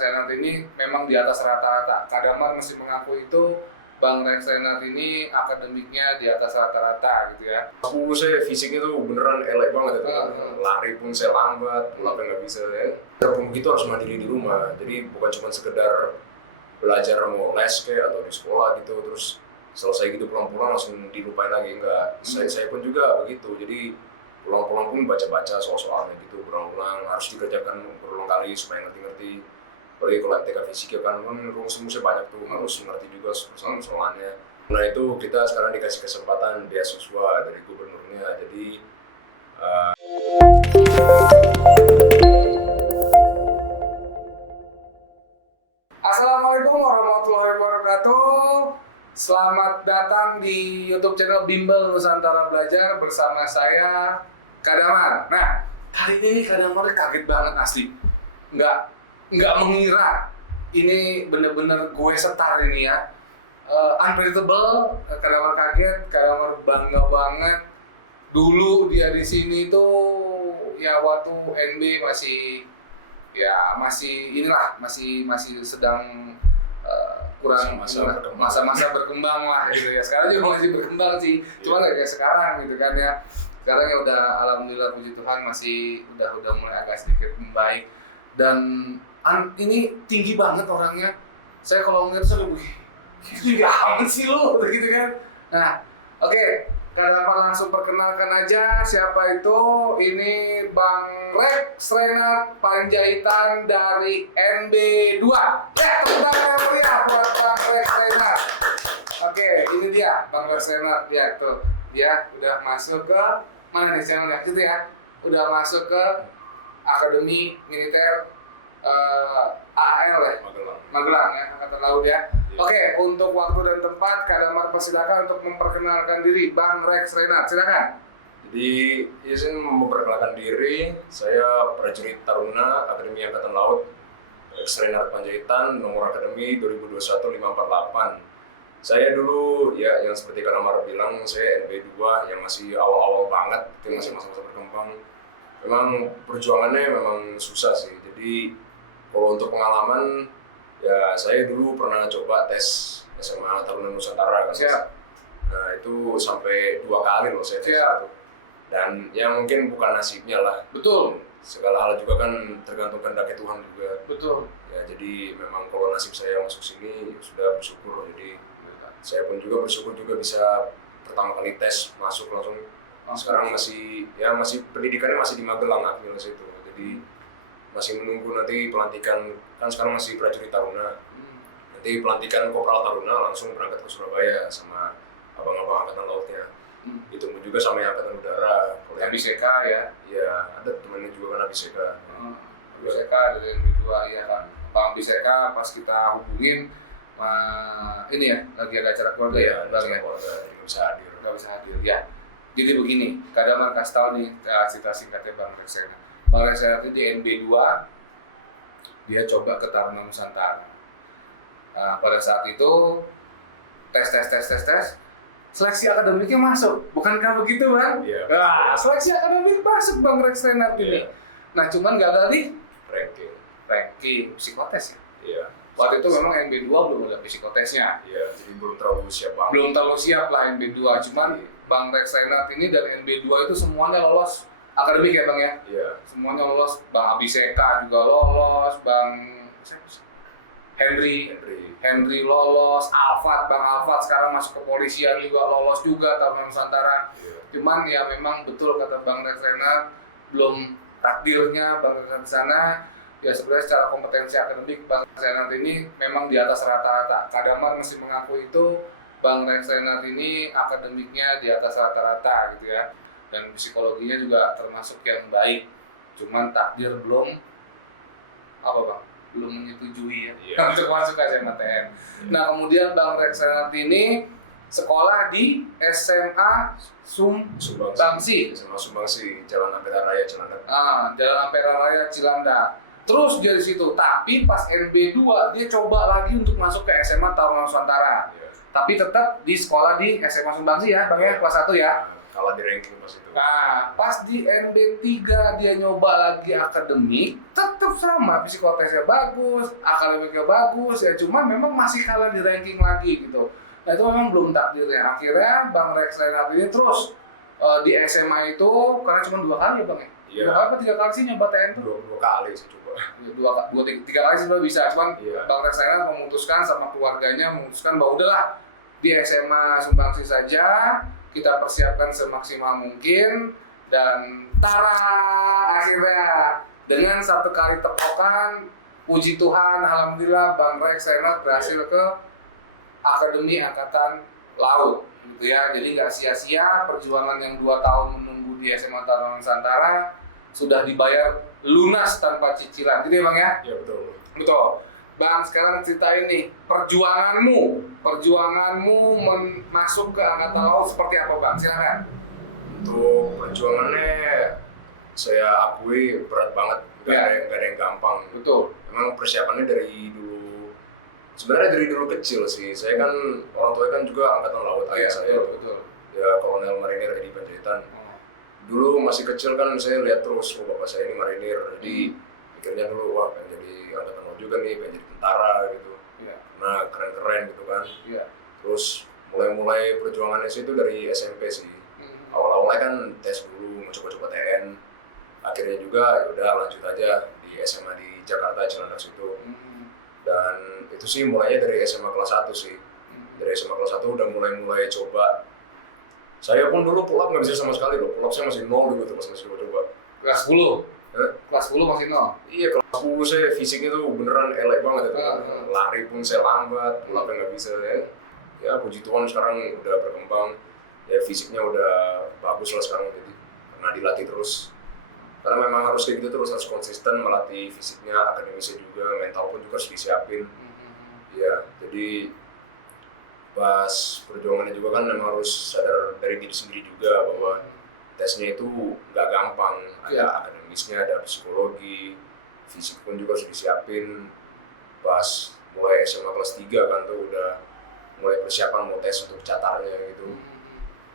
Renat ini memang di atas rata-rata. Kak Damar mesti mengaku itu Bang Rex Renat ini akademiknya di atas rata-rata gitu ya. Dulu saya fisiknya tuh beneran elek banget itu. Lari pun saya lambat, pulang nggak bisa ya. Terpun gitu harus mandiri di rumah. Jadi bukan cuma sekedar belajar mau les kayak atau di sekolah gitu terus selesai gitu pulang-pulang langsung dilupain lagi enggak. Saya pun juga begitu. Jadi pulang-pulang pun baca-baca soal-soalnya gitu berulang-ulang harus dikerjakan berulang kali supaya ngerti-ngerti. Apalagi kalau MTK fisika kan rumus-rumusnya banyak tuh harus mengerti juga soal-soalannya. Nah itu kita sekarang dikasih kesempatan beasiswa dari gubernurnya. Jadi Assalamualaikum warahmatullahi wabarakatuh. Selamat datang di YouTube channel Bimbel Nusantara Belajar bersama saya Kak Damar. Nah, kali ini Kak Damar kaget banget asli. Nggak mengira ini bener-bener gue setar ini ya. Unpredictable, Kak Damar kaget, Kak Damar bangga banget. Dulu dia di sini tuh ya waktu NB masih sedang kurang masa-masa berkembang lah gitu ya. Sekarang juga masih berkembang sih, cuman kayak sekarang gitu kan ya. Sekarang ya udah alhamdulillah puji Tuhan masih udah mulai agak sedikit membaik dan ini tinggi banget orangnya. Saya kalau ngeliat saya wih, tinggi amat sih lo gitu kan. Nah, oke. Kenapa langsung perkenalkan aja siapa itu? Ini Bang Rex Renat Panjaitan dari NB2. Tepuk tangan ya buat Bang Rex Renat. Oke, ini dia Bang Rex Renat ya tuh. Dia udah masuk ke mana nih channelnya? Itu ya. Udah masuk ke Akademi Militer AAL ya. Magelang ya, Angkatan Laut ya. Oke, untuk waktu dan tempat, Kak Damar persilakan untuk memperkenalkan diri, Bang Rex Renat, silakan. Jadi, saya memperkenalkan diri, saya prajurit Taruna Akademi Angkatan Laut, Rex Renat Panjaitan, nomor akademi 2021-548. Saya dulu, ya yang seperti Kak Damar bilang, saya NB2 yang masih awal-awal banget, itu masih masa-masa berkembang. Memang perjuangannya memang susah sih, jadi kalau untuk pengalaman, ya saya dulu pernah coba tes SMA Taruna Nusantara kan. Nah itu sampai 2 kali loh saya tes itu. Dan ya mungkin bukan nasibnya lah. Betul. Segala hal juga kan tergantung kehendak Tuhan juga. Betul. Ya jadi memang kalau nasib saya masuk sini sudah bersyukur. Jadi saya pun juga bersyukur juga bisa pertama kali tes masuk langsung. Sekarang masih pendidikannya masih di Magelang Akmil situ. Jadi masih menunggu nanti pelantikan, kan sekarang masih prajurit Taruna. Nanti pelantikan Kopral Taruna langsung berangkat ke Surabaya sama abang-abang Angkatan Lautnya. Itu pun juga sama yang Angkatan Udara. Abiseka ya? Iya, ada temennya juga kan Abiseka. Abiseka dari NB2 ya kan. Bang Abiseka pas kita hubungin, ini ya, lagi ada acara keluarga ya? Acara keluarga, nggak bisa hadir. Ya. Jadi begini, Kak Damar kasih tahu nih cerita singkatnya Bang Rex Renat. Bang Rex Renat itu di NB2, dia coba ke Taruna Nusantara. Nah, pada saat itu tes, seleksi akademiknya masuk, bukankah begitu Bang? Iya. Nah, seleksi akademik masuk Bang Rex Renat ini. Nah, cuman gagal di ranking psikotes ya. Iya. Waktu itu memang NB2 belum ada psikotesnya. Iya, jadi belum terlalu siap banget. Belum terlalu siap lah NB2, cuman Bang Rex Renat ini dari NB2 itu semuanya lolos akademik ya Bang ya? Iya. Semuanya lolos, Bang Abiseka juga lolos, Bang Henry lolos, Bang Alfat sekarang masuk kepolisian juga lolos juga Taruna Nusantara. Iya. Cuman ya memang betul kata Bang Rex Renat, belum takdirnya Bang Rex Renat di sana. Ya sebenarnya secara kompetensi akademik Bang Rex Renat ini memang di atas rata-rata. Kak Damar mesti mengaku itu Bang Rex Renat ini akademiknya di atas rata-rata gitu ya. Dan psikologinya juga termasuk yang baik. Cuman takdir belum menyetujui ya untuk masuk ke SMATN. Nah kemudian Bang Rex Renat ini sekolah di SMA Sumbangsi. SMA Sumbangsi, Jalan Ampera Raya Cilandak. Jalan Ampera Raya Cilandak. Terus dia di situ, tapi pas NB2 dia coba lagi untuk masuk ke SMA Taruna Nusantara. Tapi tetap di sekolah di SMA Sumbangsi ya, Bang ya, kelas 1 ya. kalah di ranking pas itu. Nah, pas di MD3 dia nyoba lagi akademik, tetap sama, psikotesnya bagus, akademiknya bagus, ya cuma memang masih kalah di ranking lagi gitu. Nah itu memang belum takdirnya. Akhirnya Bang Rex Reinhardt ini terus di SMA itu, karena cuma 2 kali ya Bang ya? Iya. 2 kali atau 3 kali sih nyoba TN tuh? 2 kali sih coba. Ya, 3 kali sebenarnya bisa, cuman Bang Rex Reinhardt memutuskan sama keluarganya, memutuskan bahwa udahlah di SMA Sumbangsi saja, kita persiapkan semaksimal mungkin, dan tara, akhirnya dengan 1 kali tepokan, puji Tuhan, alhamdulillah Bang Rex Reinhardt berhasil ke Akademi Angkatan Laut, gitu ya. Jadi nggak sia-sia perjuangan yang 2 tahun menunggu di SMA Taruna Nusantara sudah dibayar lunas tanpa cicilan, gitu ya Bang ya? Iya betul. Betul. Bang, sekarang ceritain nih perjuanganmu masuk ke Angkatan Laut seperti apa Bang? Silakan. Untuk perjuangannya saya akui berat banget, nggak ada yang gampang. Betul. Memang persiapannya dari dulu, sebenarnya dari dulu kecil sih. Saya kan orang tua kan juga Angkatan Laut, ayah saya betul. ya Kolonel Marinir Edi Panjaitan. Dulu masih kecil kan saya lihat terus, bapak saya ini marinir, jadi pikirnya dulu wah pengen jadi Angkatan Laut juga nih, pengen jadi tentara gitu. Nah keren-keren gitu kan. Terus mulai perjuangannya sih itu dari SMP sih. Awal-awalnya kan tes dulu, mau coba-coba TN. Akhirnya juga udah lanjut aja di SMA di Jakarta, Cilandak situ. Dan itu sih mulainya dari SMA kelas 1 sih. Dari SMA kelas 1 udah mulai coba. Saya pun dulu pull up nggak bisa sama sekali loh. Pull up saya masih 0 dulu tuh pas masih coba. Kelas 10? Kelas 10 masih 0? Iya, kelas 10 saya fisiknya tuh beneran elek banget itu. Lari pun saya lambat, pull up nggak bisa ya. Ya puji Tuhan sekarang udah berkembang. Ya fisiknya udah bagus lah sekarang, jadi karena dilatih terus. Karena memang harus kayak gitu terus, harus konsisten melatih fisiknya, akademisnya juga, mental pun juga harus disiapin. Ya, jadi pas perjuangannya juga kan memang harus sadar dari diri sendiri juga bahwa tesnya itu nggak gampang, ada akademisnya, ada psikologi, fisik pun juga harus disiapin. Pas mulai SMA kelas 3 kan tuh udah mulai persiapan mau tes untuk catarnya gitu.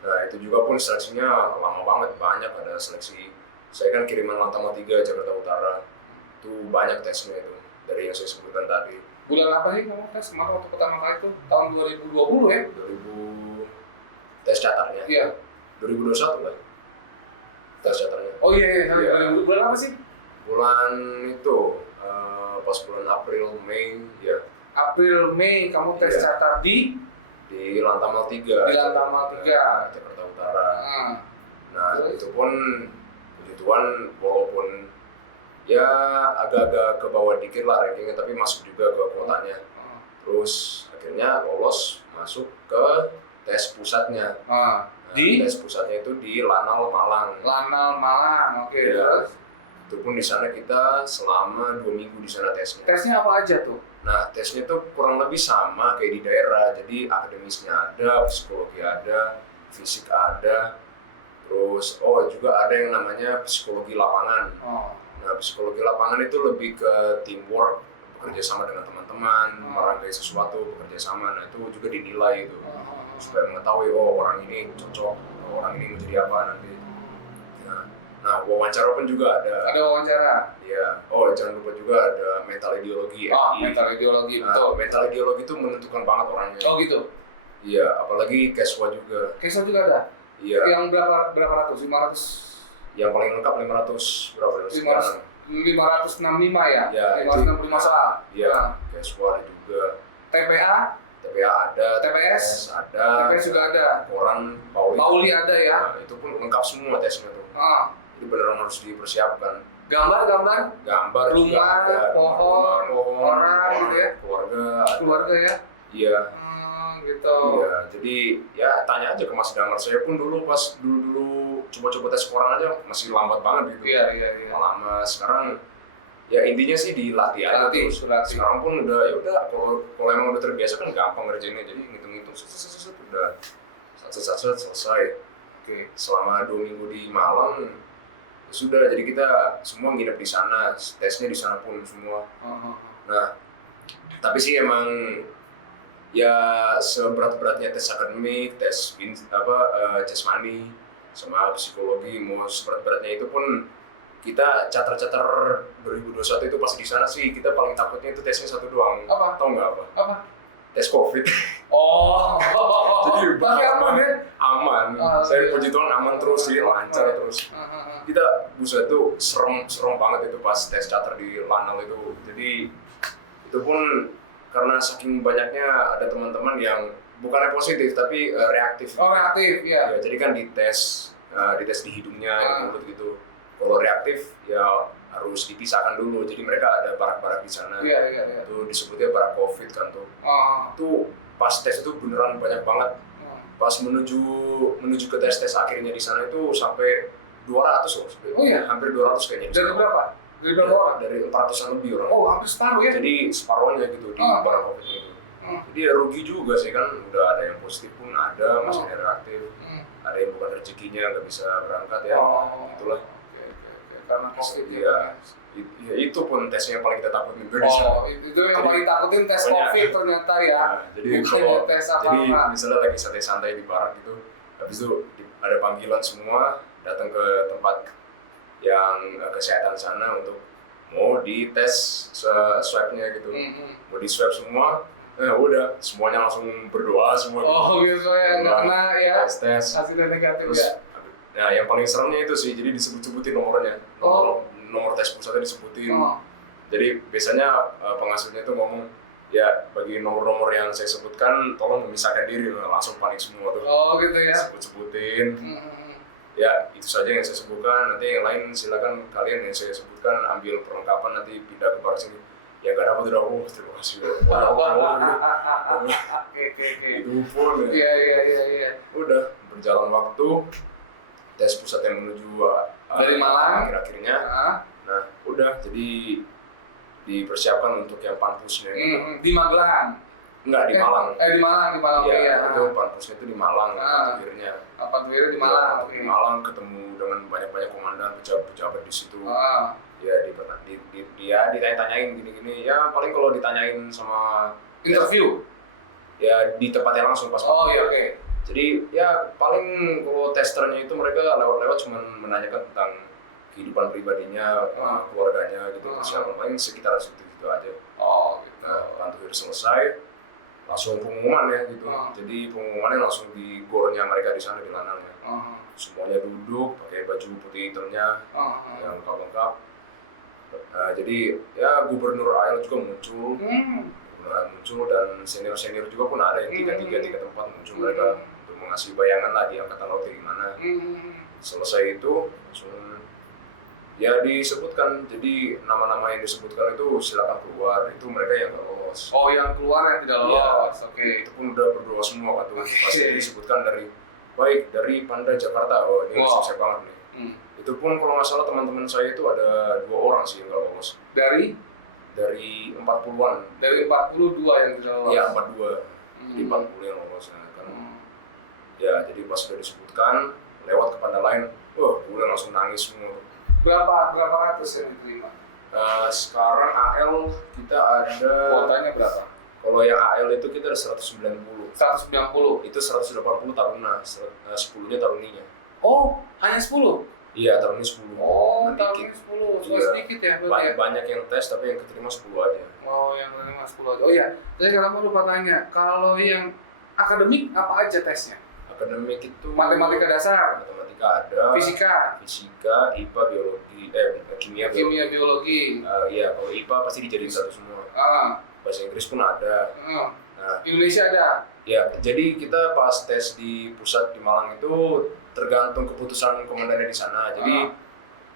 Nah itu juga pun seleksinya lama banget, banyak ada seleksi. Saya kan kiriman Lantamal 3 Jakarta Utara, itu banyak tesnya itu dari yang saya sebutkan tadi. Bulan apa sih kamu tes kemarin waktu pertama kali itu? Tahun 2020 ya? 2000 tes catarnya? Iya. 2021 lah tes catarnya. Oh iya. Bulan apa sih? Bulan itu, pas bulan April, Mei ya. April, Mei kamu tes catar di Lantamal 3. Di Lantamal 3 Jakarta Utara. Nah itu pun puji Tuhan walaupun ya agak-agak ke bawah dikit lah rankingnya, tapi masuk juga ke kuotanya. Terus akhirnya lolos masuk ke tes pusatnya. Di tes pusatnya itu di Lanal Malang. Oke. Ya, itu pun di sana kita selama 2 minggu di sana tesnya. Tesnya apa aja tuh? Nah tesnya tuh kurang lebih sama kayak di daerah. Jadi akademisnya ada, psikologi ada, fisik ada. Terus juga ada yang namanya psikologi lapangan. Nah, psikologi lapangan itu lebih ke teamwork, bekerja sama dengan teman-teman, merangkai sesuatu, bekerja sama. Nah, itu juga dinilai itu. Supaya mengetahui, orang ini cocok, orang ini menjadi apa nanti. Nah, wawancara pun juga ada. Ada wawancara? Iya. Jangan lupa juga ada mental ideologi. Mental ideologi, betul. Mental ideologi itu menentukan banget orangnya. Oh gitu? Iya, apalagi Keswa juga. Keswa juga ada? Iya. Yang berapa ratus? 500? Yang paling lengkap 500 berapa? 565 ya? Ya 565 soal? Iya, Keswa ada juga. TPA ada, TPS ada, TPS juga ada. Koran, Pauli ada ya? Nah, itu pun lengkap semua tesnya tuh. Itu beneran harus dipersiapkan. Gambar juga ada. Pohon, orang gitu ya? Keluarga ya? Iya. Gitu. Iya, jadi ya tanya aja ke Mas Damar. Saya pun dulu pas dulu coba-coba tes koran aja masih lambat banget gitu. Iya. Lama. Sekarang ya intinya sih dilatih aja terus. Sekarang pun udah kalau emang udah terbiasa kan gampang ngerjainnya, jadi ngitung-ngitung udah satu selesai. Oke. Selama 2 minggu di Malang sudah, jadi kita semua nginep di sana, tesnya di sana pun semua. Nah, tapi sih emang ya seberat-beratnya tes akademik, tes jasmani, sama psikologi. Mau seberat-beratnya itu pun kita cater-cater 2021 itu pas di sana sih kita paling takutnya itu tesnya satu doang. Apa? Tahu nggak apa? Apa? Tes COVID. Oh. Jadi tapi aman ya? Aman. Saya puji Tuhan aman terus, jadi lancar terus. Kita buset tuh serem banget itu pas tes charter di Lanal itu. Jadi itu pun karena saking banyaknya ada teman-teman yang bukannya positif tapi reaktif. Oh, reaktif ya. Ya, jadi kan dites di hidungnya, di mulut gitu. Kalau reaktif ya harus dipisahkan dulu. Jadi mereka ada barak-barak di sana. Iya. Itu disebutnya barak COVID kan tuh. Itu pas tes itu beneran banyak banget. Pas menuju ke tes akhirnya di sana itu sampai 200 loh. Oh iya? Hampir 200 kayaknya. Dari berapa? Dari berapa orang? Dari 400-an lebih orang. Oh, hampir separuh ya? Jadi separuhnya gitu di barak COVID itu. Jadi ya rugi juga sih kan, udah ada yang positif pun ada, masih ada yang reaktif. Ada yang bukan rezekinya nggak bisa berangkat ya. Itulah. Karena COVID ya itu pun tesnya yang paling kita takutin di sana. Itu yang paling takutin tes COVID ternyata ya. Jadi misalnya lagi santai-santai di barak gitu, habis itu ada panggilan semua datang ke tempat yang kesehatan sana untuk mau dites swabnya gitu, mau di swab semua, udah semuanya langsung berdoa semua. Oh gitu ya, karena ya tes hasilnya negatif terus, ya. Nah yang paling seremnya itu sih, jadi disebut-sebutin nomornya, nomor tes pusatnya disebutin. Jadi biasanya pengasuhnya itu ngomong, ya bagi nomor-nomor yang saya sebutkan tolong memisahkan diri, langsung panik semua tuh. Oh gitu ya. Sebut-sebutin. Ya itu saja yang saya sebutkan, nanti yang lain silakan kalian yang saya sebutkan ambil perlengkapan nanti pindah ke barak sini. Ya gak dapat udah, terima kasih. Itu pun ya. Iya. Udah berjalan waktu, tes pusat yang menuju dari Malang akhir-akhirnya. Nah udah jadi dipersiapkan untuk yang panpusnya gitu. Di Magelang? Enggak, di Malang. Di Malang ya. Itu panpusnya itu di Malang akhirnya. Panpusnya di Malang. Di Malang ketemu dengan banyak komandan pejabat di situ. Ya ditanya-tanyain gini-gini. Ya paling kalau ditanyain sama interview. Ya di tempatnya langsung pas. Oh iya oke. Jadi ya paling kalau testernya itu mereka lewat-lewat cuma menanyakan tentang kehidupan pribadinya, keluarganya gitu, persiapan lain sekitar segitu aja. Oh gitu. Nah, pantuhir selesai, langsung pengumuman ya gitu. Jadi pengumumannya langsung di gornya mereka di sana di Lanalnya. Semuanya duduk pakai baju putih hitamnya yang lengkap-lengkap. Jadi ya Gubernur AL juga muncul. Muncul dan senior juga pun ada yang tiga tempat muncul mereka untuk mengasih bayangan lah di angkatan laut gimana. Selesai itu langsung ya disebutkan, jadi nama-nama yang disebutkan itu silakan keluar, itu mereka yang nggak lolos. Oh yang keluar yang tidak lolos, oke. Itu pun udah berdoa semua kan tuh, pasti disebutkan dari Panda Jakarta, oh ini sukses banget nih. Itu pun kalau nggak salah teman-teman saya itu ada 2 orang sih yang nggak lolos. Dari 40-an. Dari 42 yang tidak lolos? Iya 42, jadi 40 yang lolos kan. Ya jadi pas sudah disebutkan, lewat ke Panda lain, udah langsung nangis semua. Berapa ratus yang diterima? Sekarang AL kita ada. Kuotanya berapa? Kalau yang AL itu kita ada 190. 190? Itu 180 taruna, 10-nya taruninya. Oh, hanya 10? Iya, taruni 10. Oh, taruni 10. Sedikit ya? Banyak yang tes, tapi yang keterima 10 aja. Oh, yang keterima 10 aja. Oh iya, saya kenapa lupa tanya, kalau yang akademik apa aja tesnya? Akademik itu matematika dasar, matematika ada, fisika, IPA, biologi, kimia, biologi. Iya, kalau IPA pasti dijadiin satu semua. Bahasa Inggris pun ada. Nah, Indonesia ada. Ya, jadi kita pas tes di pusat di Malang itu tergantung keputusan komandannya di sana. Jadi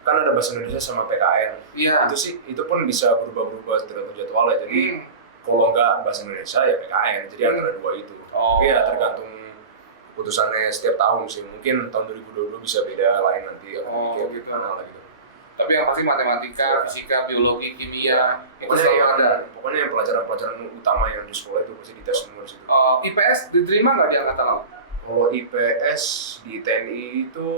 kan ada bahasa Indonesia sama PKN. Iya. Itu pun bisa berubah-ubah tergantung jadwalnya. Jadi kalau nggak bahasa Indonesia ya PKN. Jadi antara dua itu. Tapi ya tergantung keputusannya setiap tahun sih, mungkin tahun 2022 bisa beda lain nanti gitu. Gimana lah gitu. Tapi yang pasti matematika, fisika, biologi, kimia itu pokoknya selalu ada. Pokoknya yang pelajaran utama yang di sekolah itu pasti dites semua di situ. IPS diterima nggak di angkatan laut? Kalau IPS di TNI itu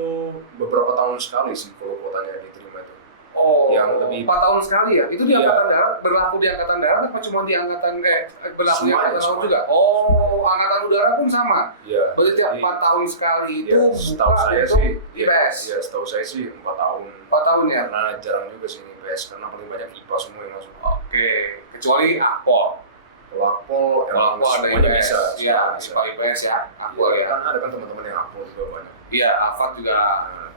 beberapa tahun sekali sih kalau kuotanya diterima itu. Oh, yang lebih 4 tahun sekali ya? Itu di Iya. Angkatan Darat, berlaku di Angkatan Darat apa cuma di Angkatan berlaku di Semuanya, Angkatan Laut semuanya. juga? Oh, Angkatan Udara pun sama? ya. Berarti tiap Jadi, 4 tahun sekali itu ya, setahu buka saya untuk sih, IPS? ya setahu saya sih 4 tahun. 4 tahun ya? Karena jarang juga sih ini IPS, karena paling banyak IPA semua yang masuk. Oke, kecuali Akpol. Kalau Akpol emang Akpol ada semuanya IPS. bisa. Iya, bisa. IPA IPS ya, Akpol Iya, ya. kan ada kan teman-teman yang Akpol juga banyak. Iya, Alfat juga.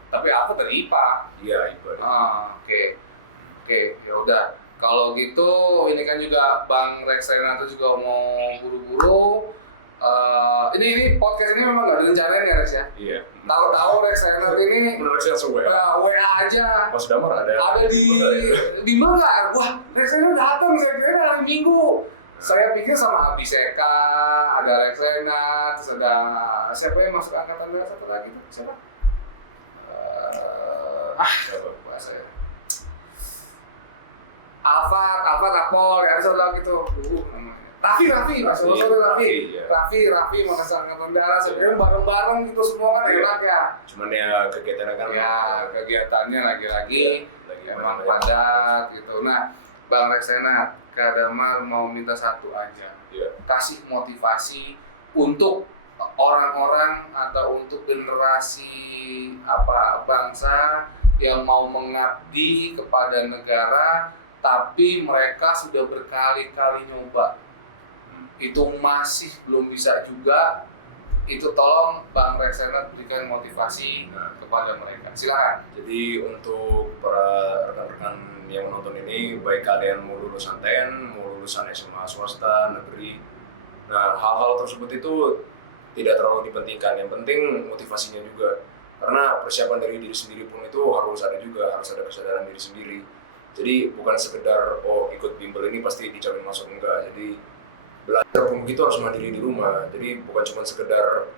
Tapi Alfat dari IPA. Iya, IPA. Oke. Oke, ya udah. Kalau gitu, ini kan juga Bang Rex Renato juga mau buru-buru. Ini podcast ini memang nggak direncanain ya Rex ya? Iya. Tahu-tahu Rex Renato ini Menurut saya suwe. WA aja. Mas Damar ada Di mana? Wah, Rex Renato datang. Saya kira hari Minggu. Saya pikir sama Abi Seka, ada Rex Renato, terus ada siapa yang masuk angkatan darat satu lagi? Siapa? Siapa? Bahasa ya. Alfat, Apol, ya ada lagi tuh. Namanya. Raffi, Iya. Raffi, makasih angkatan darat. Sebenarnya bareng-bareng gitu semua kan Iya. enak ya. Cuman ya kegiatannya kan Ya kegiatannya lagi-lagi lagi emang banyak-banyak. padat gitu. Nah, Bang Rex Renato, Kak Damar mau minta satu aja. Iya. Kasih motivasi untuk orang-orang atau untuk generasi bangsa yang mau mengabdi kepada negara tapi mereka sudah berkali-kali nyoba itu masih belum bisa juga, itu tolong Bang Rex Renato berikan motivasi kepada mereka. Silakan. Jadi untuk para rekan-rekan yang menonton ini, baik kalian mau lulusan TEN, mau lulusan SMA swasta, negeri, nah hal-hal tersebut itu tidak terlalu dipentingkan. Yang penting motivasinya juga. Karena persiapan dari diri sendiri pun itu harus ada juga, harus ada kesadaran diri sendiri. Jadi bukan sekedar ikut bimbel ini pasti dijamin masuk, enggak. Jadi belajar pun begitu harus mandiri di rumah. Jadi bukan cuma sekedar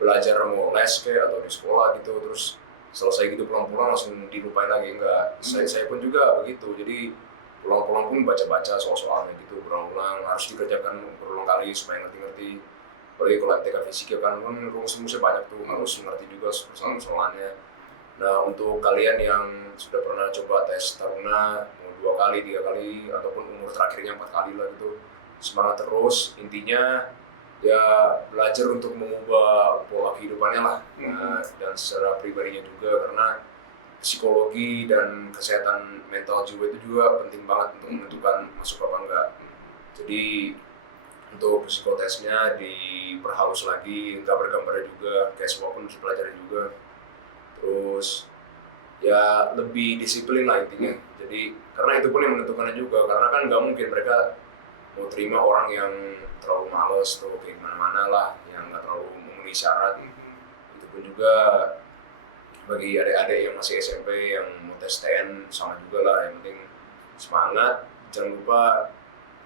belajar mau les kayak atau di sekolah gitu terus selesai gitu pulang-pulang langsung dilupain lagi, enggak. Saya pun juga begitu. Jadi pulang-pulang pun baca-baca soal-soalnya gitu berulang-ulang, harus dikerjakan berulang kali supaya ngerti-ngerti. Apalagi kalau TK fisika kan rumus-rumusnya banyak tuh, harus ngerti juga soal-soalannya. Nah untuk kalian yang sudah pernah coba tes Taruna mau 2 kali, 3 kali, ataupun umur terakhirnya 4 kali lah gitu, semangat terus. Intinya ya belajar untuk mengubah pola kehidupannya lah. Dan secara pribadinya juga, karena psikologi dan kesehatan mental jiwa itu juga penting banget untuk menentukan masuk apa enggak. Jadi untuk psikotesnya diperhalus lagi, gambar-gambarnya juga, kayak semua pun dipelajari juga. Terus ya lebih disiplin lah intinya. Jadi karena itu pun yang menentukannya juga, karena kan nggak mungkin mereka mau terima orang yang terlalu males atau kayak gimana-mana lah, yang nggak terlalu memenuhi syarat. Itu pun juga bagi adik-adik yang masih SMP yang mau tes TN sama juga lah, yang penting semangat. Jangan lupa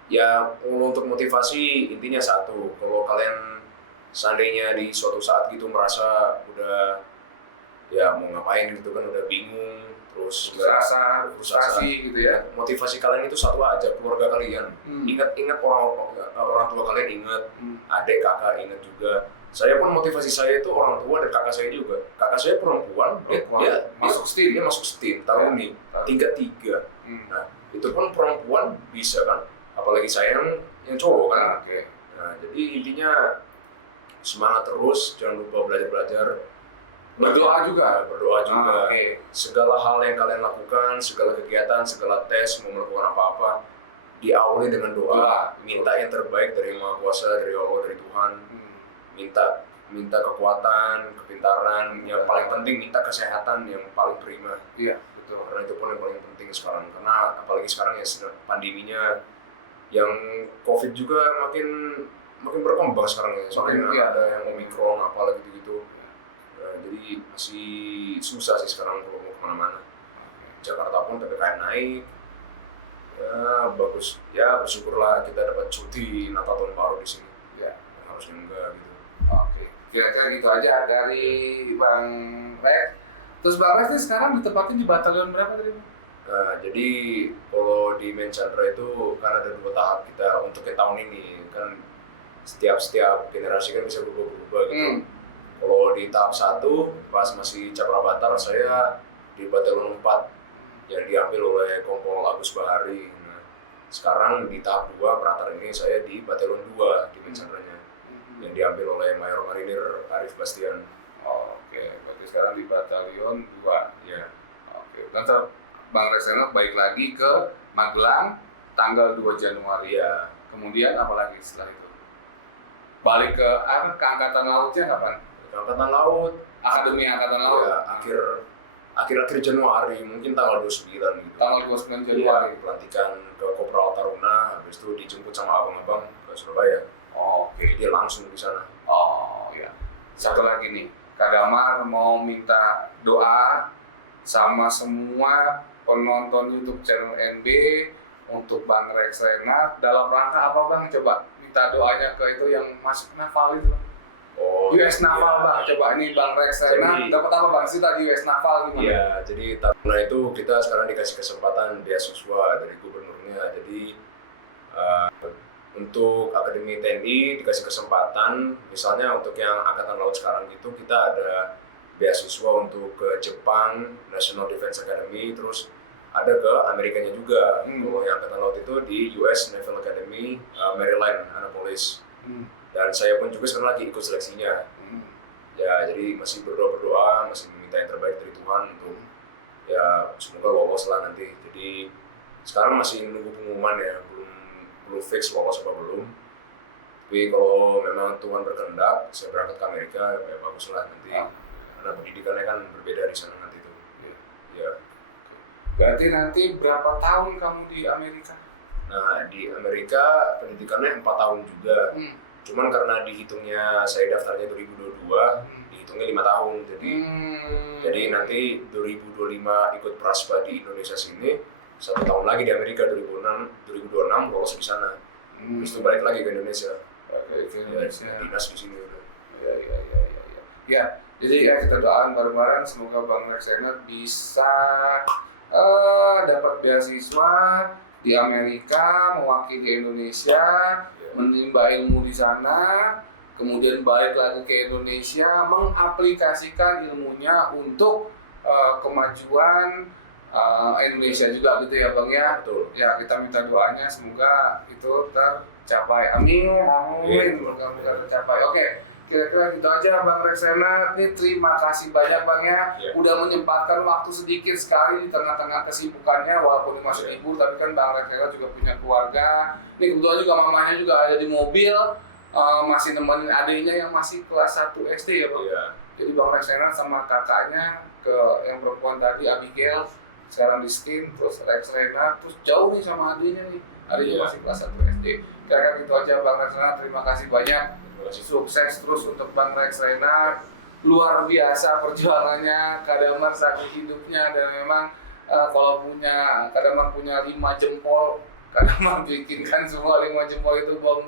ya untuk motivasi intinya satu, kalau kalian seandainya di suatu saat gitu merasa udah ya mau ngapain gitu kan, udah bingung terus Rasa frustasi gitu ya. motivasi kalian itu satu aja, keluarga kalian. Ingat orang tua kalian, ingat adik kakak, ingat juga. Saya pun motivasi saya itu orang tua dan kakak saya juga. Kakak saya perempuan, dia masuk STIM Taruni tingkat 3. Nah itu pun perempuan bisa kan, apalagi saya yang cowok kan. Nah jadi intinya semangat terus, jangan lupa belajar. Berdoa juga. Segala hal yang kalian lakukan, segala kegiatan, segala tes, mau melakukan apa-apa, diawali dengan doa. Minta yang terbaik dari Maha Kuasa, dari Allah, dari Tuhan. Minta kekuatan, kepintaran, yang paling penting minta kesehatan yang paling prima. Iya, betul. Karena itu pun yang paling penting sekarang. Karena apalagi sekarang ya pandeminya, yang COVID juga makin berkembang sekarang ya. Soalnya ada yang Omikron apalah gitu-gitu. Jadi masih susah sih sekarang kalau mau kemana-mana. Jakarta pun PPKM naik, ya bagus. Ya bersyukurlah kita dapat cuti Natal tahun baru di sini. Ya. Harusnya enggak gitu. Oke, kira-kira gitu aja dari Bang Rex. Terus Bang Rex ini sekarang ditempatin di batalion berapa tadi? Nah, jadi kalau di Main Chandra itu kan ada 2 tahap kita untuk ke tahun ini kan, setiap generasi kan bisa berubah-ubah gitu. Kalau di tahap 1 pas masih Cakrabatar saya di batalion 4. yang diambil oleh Kompol Agus Bahari. Nah, sekarang di tahap 2 perantar ini saya di Batelon 2 di Mensandranya, yang diambil oleh Mayor Marinir Arif Bastian. Oke, berarti sekarang di Batalion 2. Ya. Oke, nanti Bang Reksenat balik lagi ke Magelang tanggal 2 Januari. Ya. Kemudian apa lagi setelah itu? Balik ke ke Angkatan Lautnya kapan? Angkatan Laut. Akademi Angkatan Laut. Ya, akhir Januari, mungkin tanggal 29 gitu. Tanggal 29 Iya, Januari. pelantikan ke Kopral Taruna, habis itu dijemput sama abang-abang ke Surabaya. Oke. Dia langsung di sana. Oh ya. Satu lagi nih, Kak Damar mau minta doa sama semua penonton YouTube channel NB untuk Bang Reksenat dalam rangka apa Bang? Coba minta doanya ke itu yang masuk Naval itu. Oh, US Naval iya. Bang, coba ini Bang Reksenat Jadi- dapat apa Bang sih tadi US Naval gimana? Iya, jadi Taruna itu kita sekarang dikasih kesempatan beasiswa dari gubernurnya. Jadi untuk Akademi TNI dikasih kesempatan, misalnya untuk yang Angkatan Laut sekarang gitu, kita ada beasiswa untuk ke Jepang, National Defense Academy, terus ada ke Amerikanya juga. Kalau yang Angkatan Laut itu di US Naval Academy, Maryland, Annapolis. Dan saya pun juga sekarang lagi ikut seleksinya. Ya, jadi masih berdoa, masih meminta yang terbaik dari Tuhan untuk ya semoga lolos lah nanti. Jadi sekarang masih nunggu pengumuman ya, belum fix lolos apa belum. Tapi kalau memang Tuhan berkehendak, saya berangkat ke Amerika, ya bagus lah nanti. Karena pendidikannya kan berbeda di sana nanti tuh. Ya. Berarti nanti berapa tahun kamu di Amerika? Nah, di Amerika pendidikannya 4 tahun juga. Cuman karena dihitungnya saya daftarnya 2022, dihitungnya 5 tahun. Jadi nanti 2025 ikut Praspa di Indonesia sini, 1 tahun lagi di Amerika 2026 lolos di sana. Terus itu balik lagi ke Indonesia. Ya, dinas di sini udah. Ya, jadi ya kita doakan bareng-bareng semoga Bang Reksenat bisa dapat beasiswa di Amerika, mewakili Indonesia, menimba ilmu di sana, kemudian balik lagi ke Indonesia, mengaplikasikan ilmunya untuk kemajuan Indonesia juga gitu ya Bang ya. Betul. Ya kita minta doanya semoga itu tercapai. Amin, amin. Semoga tercapai. Oke, kira-kira gitu aja Bang Reksenat. Nih terima kasih banyak Bang ya. Udah menyempatkan waktu sedikit sekali di tengah-tengah kesibukannya walaupun masih libur, tapi kan Bang Reksenat juga punya keluarga. Nih kebetulan juga mamanya juga ada di mobil, masih nemenin adiknya yang masih kelas 1 SD ya Bang. Jadi Bang Reksenat sama kakaknya yang perempuan tadi Abigail sekarang di STIM, terus Reksenat, terus jauh nih sama adiknya nih. Adiknya masih kelas 1 SD. Kira-kira gitu aja Bang Reksenat. Terima kasih banyak. Sukses terus untuk Bang Reksenat. Luar biasa perjuangannya, Kak Damar saking hidupnya, dan memang kalau Kak Damar punya 5 jempol, Kak Damar bikinkan semua 5 jempol itu buat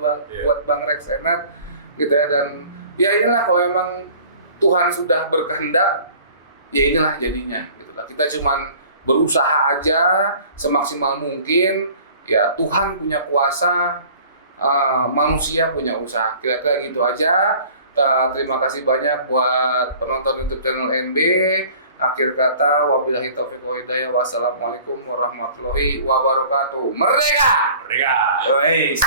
Bang Reksenat gitu ya. Dan ya inilah kalau memang Tuhan sudah berkehendak, ya inilah jadinya gitu lah. Kita cuman berusaha aja semaksimal mungkin, ya Tuhan punya kuasa, manusia punya usaha. Kira-kira gitu aja. Terima kasih banyak buat penonton YouTube channel NB. Akhir kata, wabillahi taufiq wa hidayah. Wassalamualaikum warahmatullahi wabarakatuh. Merdeka! Merdeka! Guys.